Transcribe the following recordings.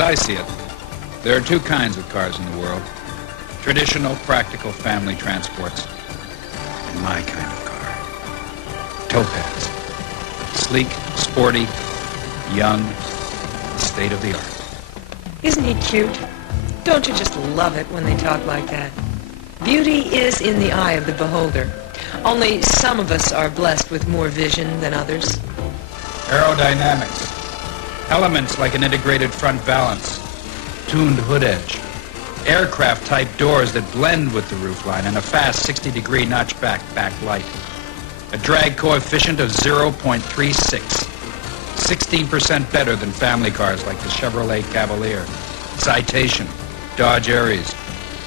As I see it, there are two kinds of cars in the world. Traditional, practical family transports. And my kind of car. Topaz. Sleek, sporty, young, state of the art. Isn't he cute? Don't you just love it when they talk like that? Beauty is in the eye of the beholder. Only some of us are blessed with more vision than others. Aerodynamics. Elements like an integrated front valance, tuned hood edge, aircraft-type doors that blend with the roofline, and a fast 60-degree notchback backlight. A drag coefficient of 0.36, 16% better than family cars like the Chevrolet Cavalier, Citation, Dodge Aries,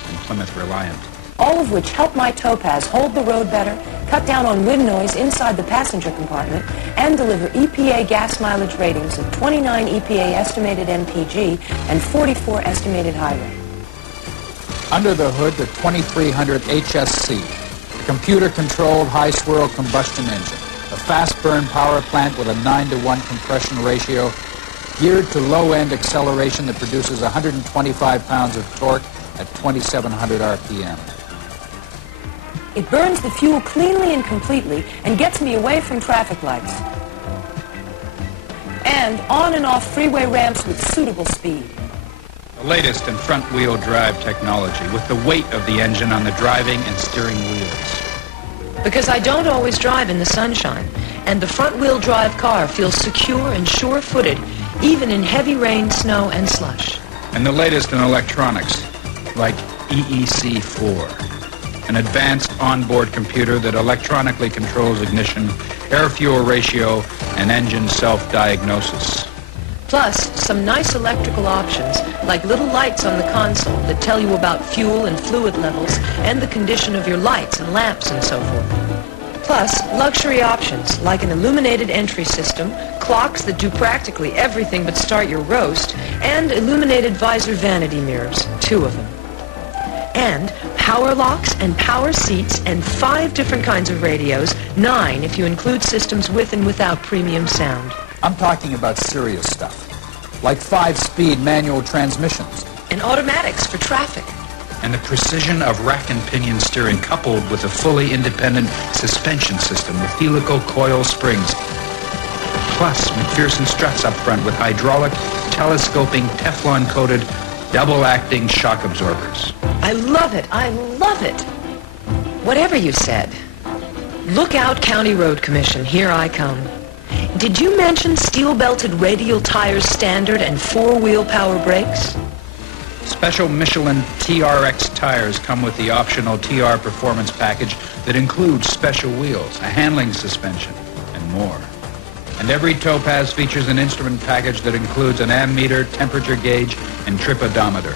and Plymouth Reliant. All of which help my Topaz hold the road better, cut down on wind noise inside the passenger compartment, and deliver EPA gas mileage ratings of 29 EPA estimated MPG and 44 estimated highway. Under the hood, the 2300 HSC, a computer-controlled high-swirl combustion engine, a fast-burn power plant with a 9-to-1 compression ratio, geared to low-end acceleration that produces 125 pounds of torque at 2,700 RPM. It burns the fuel cleanly and completely and gets me away from traffic lights. And on and off freeway ramps with suitable speed. The latest in front-wheel drive technology with the weight of the engine on the driving and steering wheels. Because I don't always drive in the sunshine, and the front-wheel drive car feels secure and sure-footed, even in heavy rain, snow, and slush. And the latest in electronics, like EEC4. An advanced onboard computer that electronically controls ignition, air-fuel ratio, and engine self-diagnosis. Plus, some nice electrical options, like little lights on the console that tell you about fuel and fluid levels and the condition of your lights and lamps and so forth. Plus, luxury options, like an illuminated entry system, clocks that do practically everything but start your roast, and illuminated visor vanity mirrors, 2 of them. And power locks and power seats and 5 different kinds of radios, 9 if you include systems with and without premium sound. I'm talking about serious stuff, like 5-speed manual transmissions. And automatics for traffic. And the precision of rack and pinion steering coupled with a fully independent suspension system with helical coil springs. Plus, McPherson struts up front with hydraulic, telescoping, Teflon-coated, double-acting shock absorbers. I love it. I love it. Whatever you said. Look out, County Road Commission. Here I come. Did you mention steel-belted radial tires standard and 4-wheel power brakes? Special Michelin TRX tires come with the optional TR Performance package that includes special wheels, a handling suspension, and more. And every Topaz features an instrument package that includes an ammeter, temperature gauge, and trip odometer.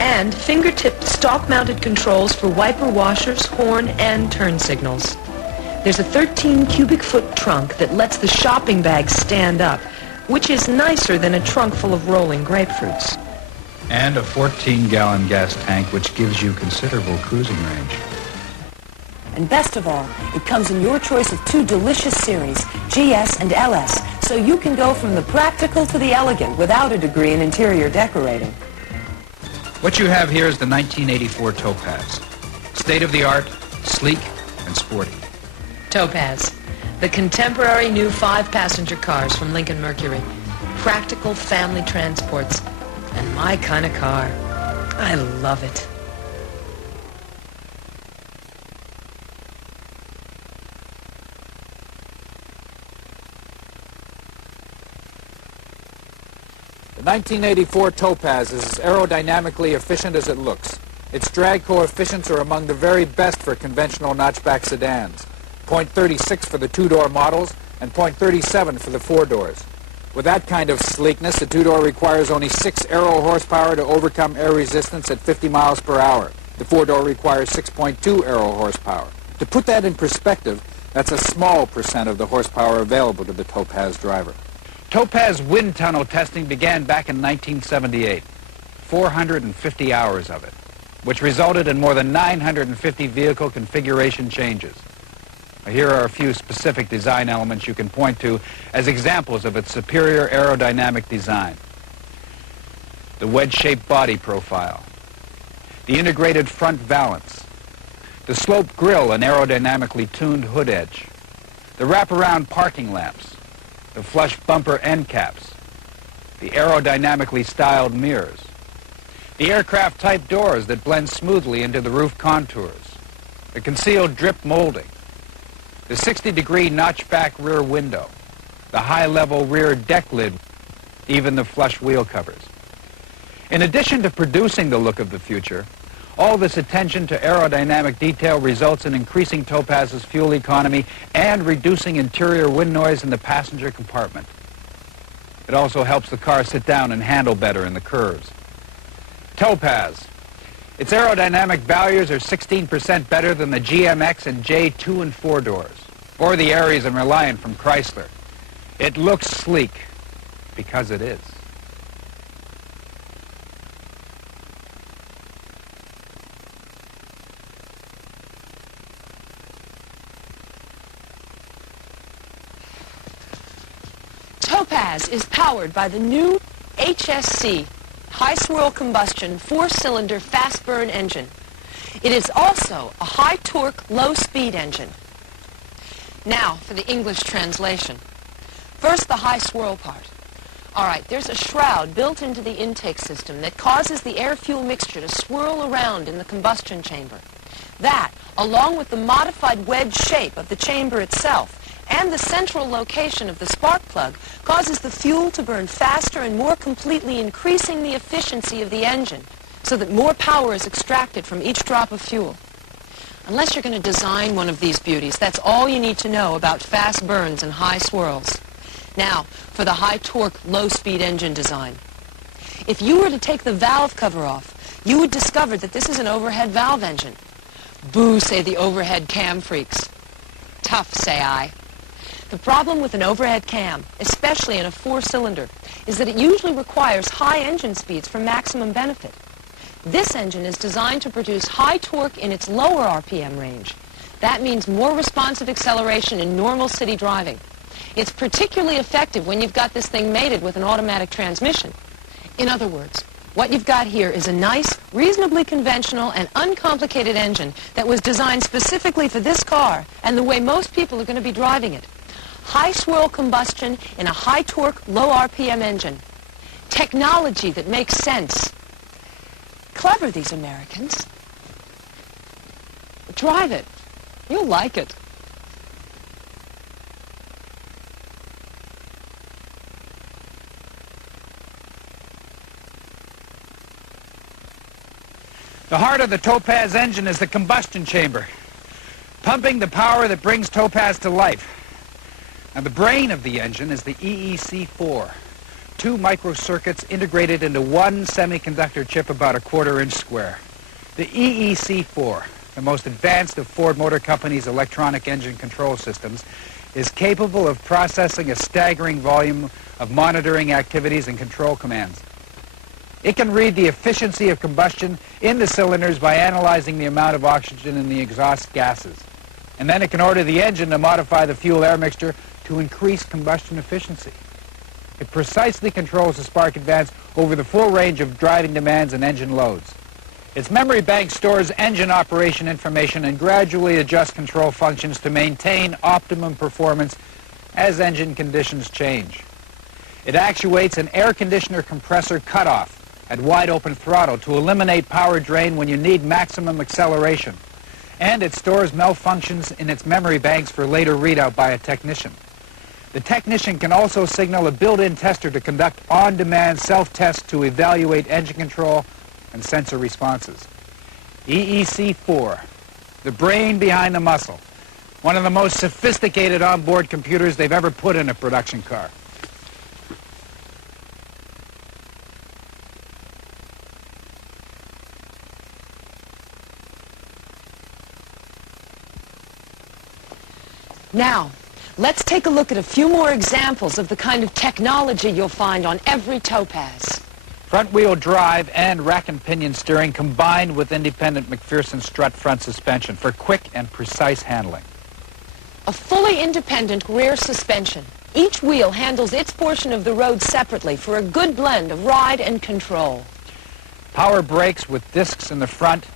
And fingertip stock-mounted controls for wiper washers, horn, and turn signals. There's a 13 cubic foot trunk that lets the shopping bag stand up, which is nicer than a trunk full of rolling grapefruits. And a 14-gallon gas tank, which gives you considerable cruising range. And best of all, it comes in your choice of 2 delicious series, GS and LS, so you can go from the practical to the elegant without a degree in interior decorating. What you have here is the 1984 Topaz. State-of-the-art, sleek, and sporty. Topaz, the contemporary new 5-passenger cars from Lincoln Mercury. Practical family transports, and my kind of car. I love it. The 1984 Topaz is as aerodynamically efficient as it looks. Its drag coefficients are among the very best for conventional notchback sedans. 0.36 for the 2-door models and 0.37 for the 4-doors. With that kind of sleekness, the 2-door requires only 6 aero horsepower to overcome air resistance at 50 miles per hour. The 4-door requires 6.2 aero horsepower. To put that in perspective, that's a small percent of the horsepower available to the Topaz driver. Topaz wind tunnel testing began back in 1978. 450 hours of it, which resulted in more than 950 vehicle configuration changes. Here are a few specific design elements you can point to as examples of its superior aerodynamic design. the wedge-shaped body profile, the integrated front valance, the sloped grille and aerodynamically tuned hood edge, the wraparound parking lamps, the flush bumper end caps, the aerodynamically styled mirrors, the aircraft-type doors that blend smoothly into the roof contours, the concealed drip molding, the 60-degree notchback rear window, the high-level rear deck lid, even the flush wheel covers. In addition to producing the look of the future, all this attention to aerodynamic detail results in increasing Topaz's fuel economy and reducing interior wind noise in the passenger compartment. It also helps the car sit down and handle better in the curves. Topaz. Its aerodynamic values are 16% better than the GMX and J2 and 4 doors, or the Aries and Reliant from Chrysler. It looks sleek because it is. Topaz is powered by the new HSC, high-swirl combustion, 4-cylinder fast-burn engine. It is also a high-torque, low-speed engine. Now for the English translation. First, the high-swirl part. All right, there's a shroud built into the intake system that causes the air-fuel mixture to swirl around in the combustion chamber. That, along with the modified wedge shape of the chamber itself, and the central location of the spark plug, causes the fuel to burn faster and more completely, increasing the efficiency of the engine so that more power is extracted from each drop of fuel. Unless you're going to design one of these beauties, that's all you need to know about fast burns and high swirls. Now, for the high-torque, low-speed engine design. If you were to take the valve cover off, you would discover that this is an overhead valve engine. Boo, say the overhead cam freaks. Tough, say I. The problem with an overhead cam, especially in a 4-cylinder, is that it usually requires high engine speeds for maximum benefit. This engine is designed to produce high torque in its lower RPM range. That means more responsive acceleration in normal city driving. It's particularly effective when you've got this thing mated with an automatic transmission. In other words, what you've got here is a nice, reasonably conventional and uncomplicated engine that was designed specifically for this car and the way most people are going to be driving it. High swirl combustion in a high torque, low RPM engine. Technology that makes sense. Clever, these Americans. Drive it. You'll like it. The heart of the Topaz engine is the combustion chamber, pumping the power that brings Topaz to life. Now, the brain of the engine is the EEC4, 2 microcircuits integrated into one semiconductor chip about a 1/4 inch square. The EEC4, the most advanced of Ford Motor Company's electronic engine control systems, is capable of processing a staggering volume of monitoring activities and control commands. It can read the efficiency of combustion in the cylinders by analyzing the amount of oxygen in the exhaust gases. And then it can order the engine to modify the fuel-air mixture to increase combustion efficiency. It precisely controls the spark advance over the full range of driving demands and engine loads. Its memory bank stores engine operation information and gradually adjusts control functions to maintain optimum performance as engine conditions change. It actuates an air conditioner compressor cutoff at wide open throttle to eliminate power drain when you need maximum acceleration. And it stores malfunctions in its memory banks for later readout by a technician. The technician can also signal a built-in tester to conduct on-demand self-tests to evaluate engine control and sensor responses. EEC4, the brain behind the muscle, one of the most sophisticated onboard computers they've ever put in a production car. Now, let's take a look at a few more examples of the kind of technology you'll find on every Topaz. Front-wheel drive and rack and pinion steering combined with independent McPherson strut front suspension for quick and precise handling. A fully independent rear suspension, Each wheel handles its portion of the road separately for a good blend of ride and control. Power brakes with discs in the front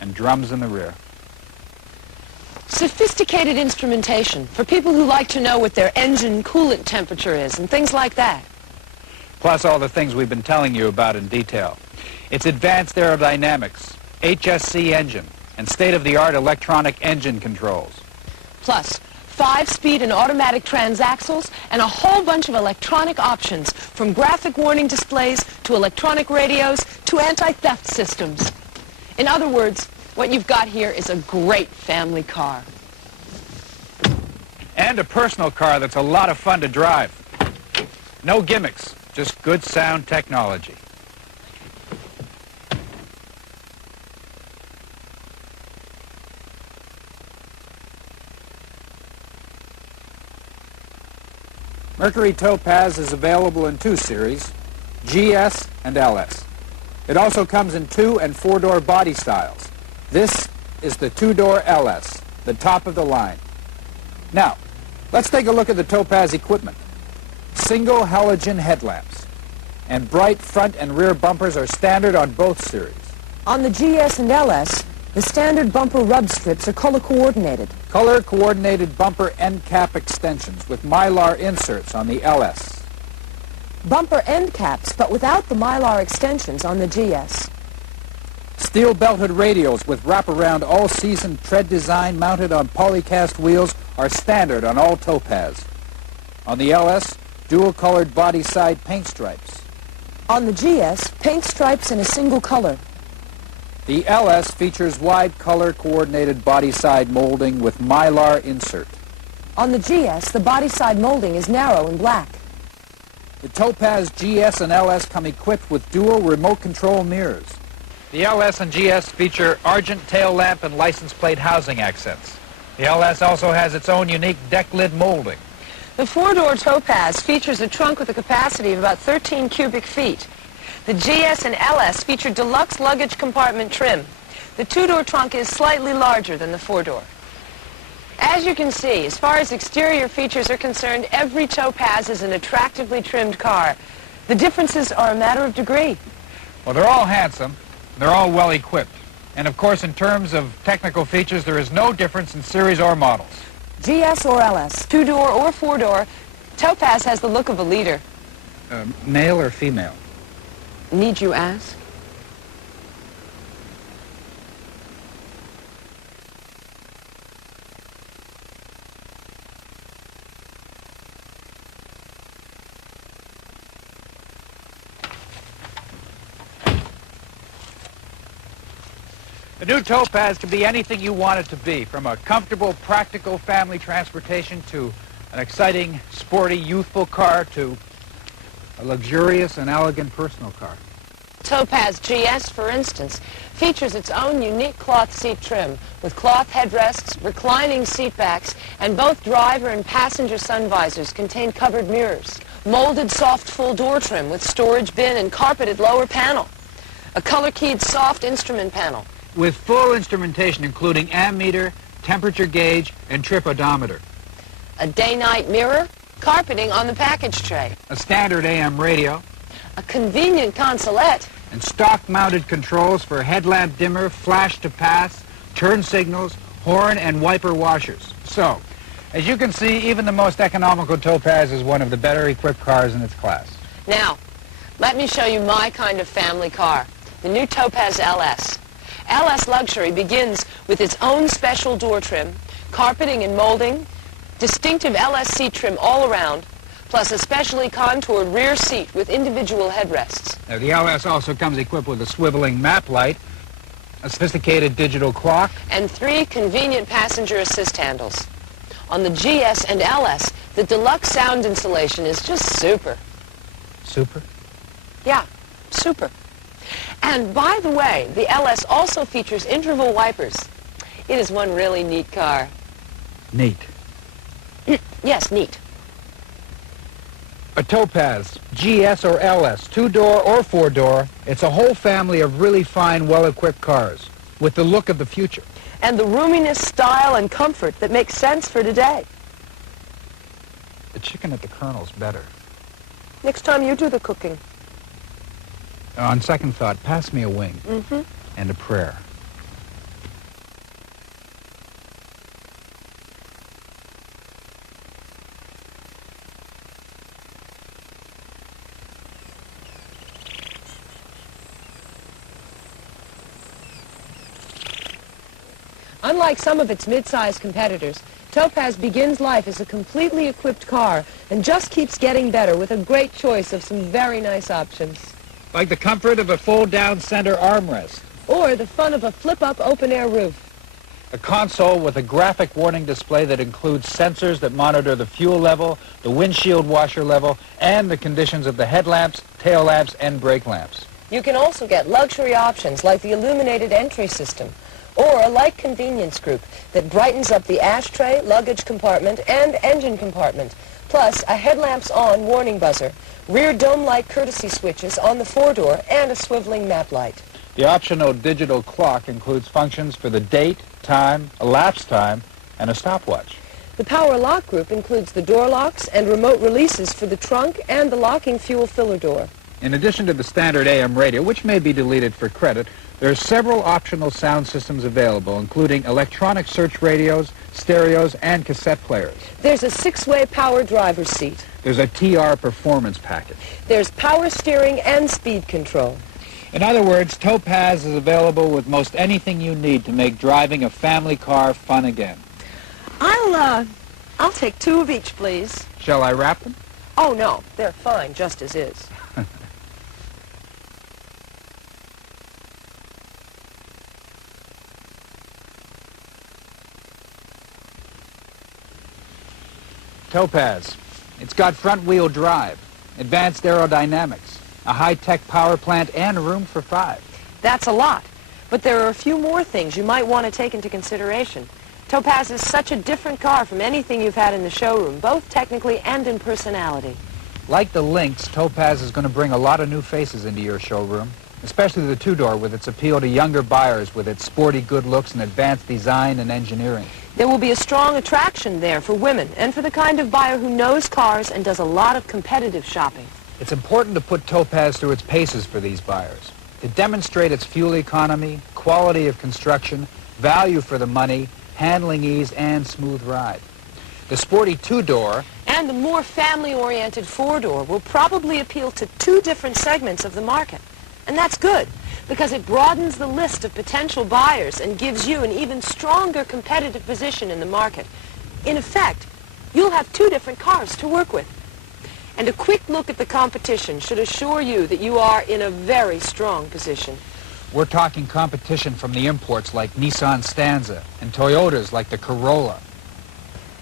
and drums in the rear. Sophisticated instrumentation for people who like to know what their engine coolant temperature is and things like that. Plus all the things we've been telling you about in detail. It's advanced aerodynamics, HSC engine, and state-of-the-art electronic engine controls. Plus 5-speed and automatic transaxles and a whole bunch of electronic options, from graphic warning displays to electronic radios to anti-theft systems. In other words, what you've got here is a great family car. And a personal car that's a lot of fun to drive. No gimmicks, just good sound technology. Mercury Topaz is available in 2 series, GS and LS. It also comes in 2- and 4-door body styles. This is the 2-door LS, the top of the line. Now, let's take a look at the Topaz equipment. Single halogen headlamps and bright front and rear bumpers are standard on both series. On the GS and LS, the standard bumper rub strips are color-coordinated. Color-coordinated bumper end cap extensions with Mylar inserts on the LS. Bumper end caps, but without the Mylar extensions on the GS. Steel belted radials with wraparound all-season tread design mounted on polycast wheels are standard on all Topaz. On the LS, dual-colored body side paint stripes. On the GS, paint stripes in a single color. The LS features wide color-coordinated body side molding with Mylar insert. On the GS, the body side molding is narrow and black. The Topaz GS and LS come equipped with dual remote control mirrors. The LS and GS feature argent tail lamp and license plate housing accents. The LS also has its own unique deck lid molding. The 4-door Topaz features a trunk with a capacity of about 13 cubic feet. The GS and LS feature deluxe luggage compartment trim. The 2-door trunk is slightly larger than the 4-door. As you can see, as far as exterior features are concerned, every Topaz is an attractively trimmed car. The differences are a matter of degree. Well, they're all handsome. They're all well equipped. And of course, in terms of technical features, there is no difference in series or models. GS or LS? 2-door or 4-door, Topaz has the look of a leader. Male or female? Need you ask? The new Topaz can be anything you want it to be, from a comfortable, practical family transportation to an exciting, sporty, youthful car to a luxurious and elegant personal car. Topaz GS, for instance, features its own unique cloth seat trim with cloth headrests, reclining seat backs, and both driver and passenger sun visors contain covered mirrors. Molded soft full door trim with storage bin and carpeted lower panel. A color-keyed soft instrument panel. With full instrumentation including ammeter, temperature gauge, and trip odometer. A day-night mirror, carpeting on the package tray. A standard AM radio. A convenient consolette. And stock-mounted controls for headlamp dimmer, flash to pass, turn signals, horn, and wiper washers. So, as you can see, even the most economical Topaz is one of the better equipped cars in its class. Now, let me show you my kind of family car, the new Topaz LS. LS Luxury begins with its own special door trim, carpeting and molding, distinctive LS seat trim all around, plus a specially contoured rear seat with individual headrests. Now, the LS also comes equipped with a swiveling map light, a sophisticated digital clock, and 3 convenient passenger assist handles. On the GS and LS, the deluxe sound insulation is just super. Super? Yeah, super. And by the way, the LS also features interval wipers. It is one really neat car. Neat. Yes, neat. A Topaz, GS or LS, 2-door or 4-door, it's a whole family of really fine, well-equipped cars with the look of the future. And the roominess, style, and comfort that makes sense for today. The chicken at the Colonel's better. Next time you do the cooking. On second thought, pass me a wing. Mm-hmm. And a prayer. Unlike some of its mid-sized competitors, Topaz begins life as a completely equipped car and just keeps getting better with a great choice of some very nice options. Like the comfort of a fold-down center armrest. Or the fun of a flip-up open-air roof. A console with a graphic warning display that includes sensors that monitor the fuel level, the windshield washer level, and the conditions of the headlamps, tail lamps, and brake lamps. You can also get luxury options like the illuminated entry system, or a light convenience group that brightens up the ashtray, luggage compartment, and engine compartment, plus a headlamps-on warning buzzer, rear dome light courtesy switches on the four-door, and a swiveling map light. The optional digital clock includes functions for the date, time, elapsed time, and a stopwatch. The power lock group includes the door locks and remote releases for the trunk and the locking fuel filler door. In addition to the standard AM radio, which may be deleted for credit, there are several optional sound systems available, including electronic search radios, stereos, and cassette players. There's a 6-way power driver's seat. There's a TR performance package. There's power steering and speed control. In other words, Topaz is available with most anything you need to make driving a family car fun again. I'll take 2 of each, please. Shall I wrap them? Oh, no, they're fine just as is. Topaz. It's got front-wheel drive, advanced aerodynamics, a high-tech power plant, and room for 5. That's a lot. But there are a few more things you might want to take into consideration. Topaz is such a different car from anything you've had in the showroom, both technically and in personality. Like the Lynx, Topaz is going to bring a lot of new faces into your showroom, especially the two-door with its appeal to younger buyers with its sporty good looks and advanced design and engineering. There will be a strong attraction there for women and for the kind of buyer who knows cars and does a lot of competitive shopping. It's important to put Topaz through its paces for these buyers, to demonstrate its fuel economy, quality of construction, value for the money, handling ease, and smooth ride. The sporty two-door and the more family-oriented four-door will probably appeal to 2 different segments of the market. And that's good, because it broadens the list of potential buyers and gives you an even stronger competitive position in the market. In effect, you'll have 2 different cars to work with. And a quick look at the competition should assure you that you are in a very strong position. We're talking competition from the imports like Nissan Stanza and Toyotas like the Corolla.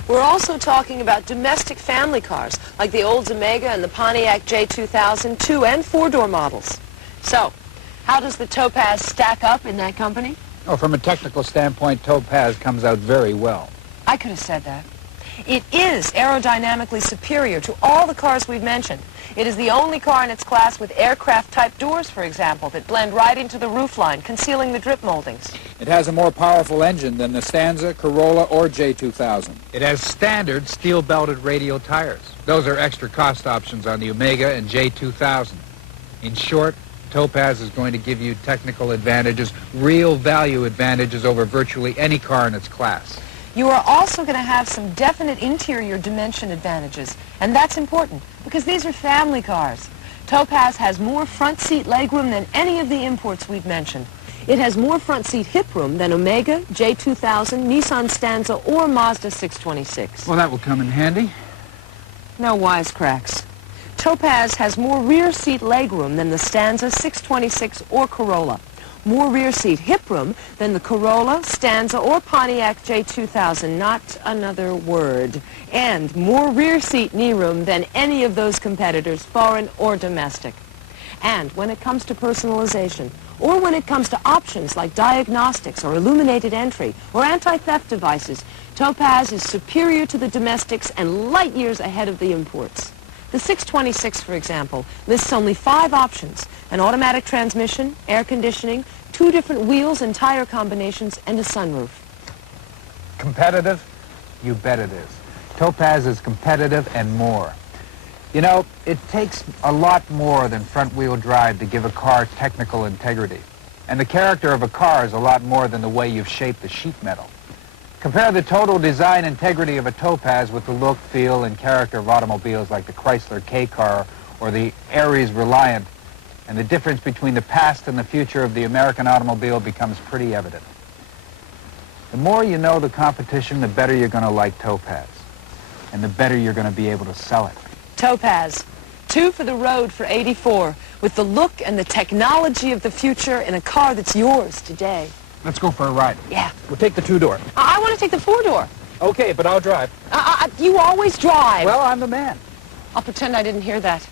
We're also talking about domestic family cars like the Oldsmobile and the Pontiac J2000 2- and 4-door models. So, how does the Topaz stack up in that company? Oh, from a technical standpoint, Topaz comes out very well. I could have said that. It is aerodynamically superior to all the cars we've mentioned. It is the only car in its class with aircraft-type doors, for example, that blend right into the roofline, concealing the drip moldings. It has a more powerful engine than the Stanza, Corolla, or J2000. It has standard steel-belted radial tires. Those are extra cost options on the Omega and J2000. In short, Topaz is going to give you technical advantages, real value advantages over virtually any car in its class. You are also going to have some definite interior dimension advantages, and that's important because these are family cars. Topaz has more front seat legroom than any of the imports we've mentioned. It has more front seat hip room than Omega, J2000, Nissan Stanza, or Mazda 626. Well, that will come in handy. No wisecracks. Topaz has more rear seat legroom than the Stanza, 626, or Corolla. More rear seat hip room than the Corolla, Stanza, or Pontiac J2000, not another word. And more rear seat knee room than any of those competitors, foreign or domestic. And when it comes to personalization, or when it comes to options like diagnostics or illuminated entry or anti-theft devices, Topaz is superior to the domestics and light years ahead of the imports. The 626, for example, lists only 5 options: an automatic transmission, air conditioning, 2 different wheels and tire combinations, and a sunroof. Competitive? You bet it is. Topaz is competitive and more. You know, it takes a lot more than front-wheel drive to give a car technical integrity. And the character of a car is a lot more than the way you've shaped the sheet metal. Compare the total design integrity of a Topaz with the look, feel, and character of automobiles like the Chrysler K-Car or the Aries Reliant, and the difference between the past and the future of the American automobile becomes pretty evident. The more you know the competition, the better you're going to like Topaz, and the better you're going to be able to sell it. Topaz, 2 for the road for 84, with the look and the technology of the future in a car that's yours today. Let's go for a ride. Yeah. We'll take the 2-door. I want to take the 4-door. Okay, but I'll drive. You always drive. Well, I'm the man. I'll pretend I didn't hear that.